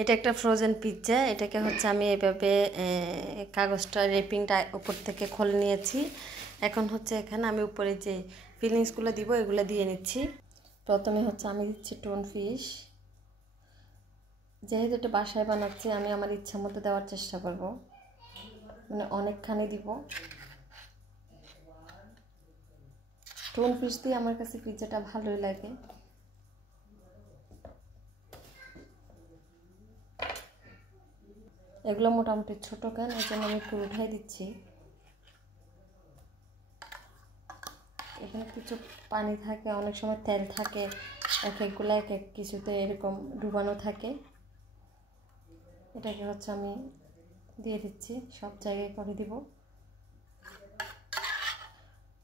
এটা একটা frozen pizza. এটাকে হচ্ছে আমি এইভাবে কাগজটা রেপিংটা উপর থেকে খুলে নিয়েছি। এখন হচ্ছে এখানে আমি উপরে যে ফিলিংসগুলো দিব এগুলো দিয়ে নিচ্ছি। প্রথমে হচ্ছে আমি দিচ্ছি টোন ফিশ। যেহেতু এটা বাসায় বানাচ্ছি আমি আমার ইচ্ছা মতো দেওয়ার চেষ্টা করব, মানে অনেকখানি দিব। টোন ফিশ দিয়ে আমার কাছে পিৎজাটা ভালোই লাগে। এগুলো মোটামুটি ছোটো কেন, এই জন্য আমি একটু উঠাই দিচ্ছি। এখানে কিছু পানি থাকে, অনেক সময় তেল থাকে, এক একগুলো এক এক কিছুতে এরকম ডুবানো থাকে। এটাকে হচ্ছে আমি দিয়ে দিচ্ছি, সব জায়গায় করে দিব।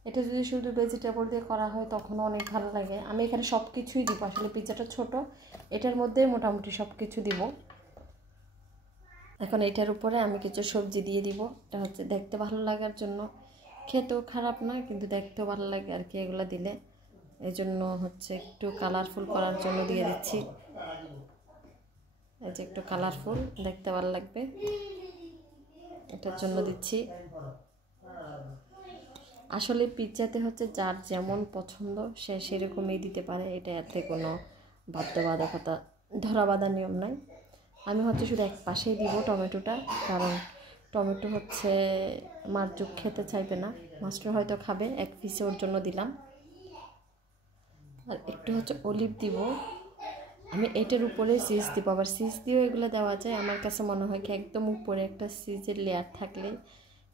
এটা যদি শুধু ভেজিটেবল দিয়ে করা হয় তখনও অনেক ভালো লাগে। আমি এখানে সব কিছুই দিব, আসলে পিৎজাটা ছোট, এটার মধ্যে মোটামুটি সব কিছু দিব। এখন এটার উপরে আমি কিছু সবজি দিয়ে দিব। এটা হচ্ছে দেখতে ভালো লাগার জন্য, খেতেও খারাপ না কিন্তু দেখতেও ভালো লাগে আর কি এগুলো দিলে। এই জন্য হচ্ছে একটু কালারফুল করার জন্য দিয়ে দিচ্ছি। এই যে একটু কালারফুল দেখতে ভালো লাগবে, এটার জন্য দিচ্ছি। আসলে পিৎজাতে হচ্ছে যার যেমন পছন্দ সে সেরকমই দিতে পারে, এটা এতে কোনো বাধ্যবাধকতা ধরা বাঁধা নিয়ম নাই। আমি হচ্ছে শুধু এক পাশেই দিব টমেটোটা, কারণ টমেটো হচ্ছে মারজুক খেতে চাইবে না, মাস্টার হয়তো খাবে, এক পিসে ওর জন্য দিলাম। আর একটু হচ্ছে অলিভ দিব আমি, এটার উপরে চিজ দিব। আবার চিজ দিয়েও এগুলো দেওয়া যায়। আমার কাছে মনে হয় কি একদম উপরে একটা চিজের লেয়ার থাকলে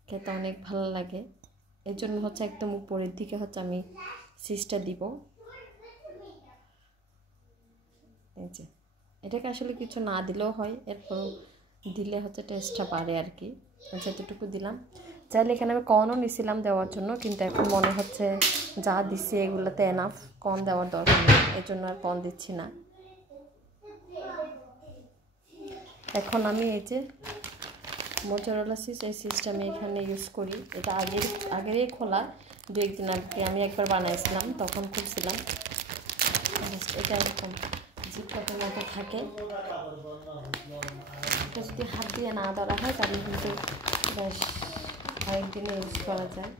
খেতে অনেক ভালো লাগে, এর জন্য হচ্ছে একদম উপরের দিকে হচ্ছে আমি চিজটা দিব। এই যে এটাকে আসলে কিছু না দিলেও হয়, এরপর দিলে হচ্ছে টেস্টটা বাড়ে আর কি। যতটুকু দিলাম, চাইলে এখানে আমি কর্নও নিছিলাম দেওয়ার জন্য, কিন্তু এখন মনে হচ্ছে যা দিচ্ছি এগুলোতে এনাফ, কর্ন দেওয়ার দরকার নেই, এর জন্য আর কর্ন দিচ্ছি না। এখন আমি এই যে মোজারেলা চিজ, এই চিজটা আমি এখানে ইউজ করি। এটা আগেরই খোলা, দু একদিন আগে আমি একবার বানাইছিলাম, তখন খুলছিলাম। এটা এরকম জিপলকের মতো থাকে, এটা যদি হাত দিয়ে না ধরা হয় তাহলে কিন্তু বেশ কয়েকদিনে ইউজ করা যায়।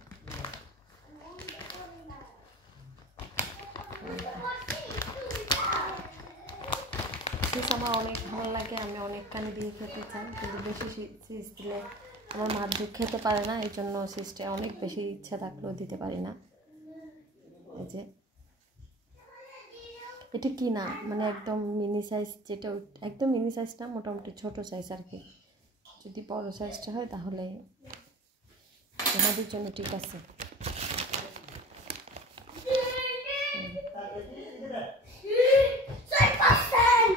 চিজ আমার অনেক ভালো লাগে, আমি অনেকখানি দিয়ে খেতে চাই, কিন্তু বেশি চিজ দিলে আমার মারজুক খেতে পারে না, এই জন্য চিজটা অনেক বেশি ইচ্ছা থাকলেও দিতে পারি না। এই যে এটা কি না, মানে একদম মিনি সাইজ, যেটা একদম মিনি সাইজটা মোটামুটি ছোট সাইজ আর কি। যদি বড় সাইজটা হয় তাহলে তোমাদের জন্য ঠিক আছে।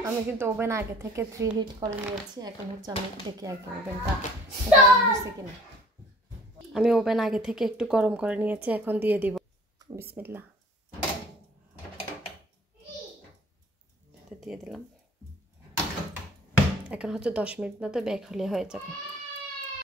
আমি কিন্তু ওভেন আগে থেকে 3 হিট করে নিয়েছি। এখন হচ্ছে আমি দেখি একদম ওভেনটা গরম হয়েছে কিনা। আমি ওভেন আগে থেকে একটু গরম করে নিয়েছি, এখন দিয়ে দিব। বিসমিল্লাহ, দিয়ে দিলাম। এখন হচ্ছে 10 মিনিট মতো বেক হলে হয়ে যাবে।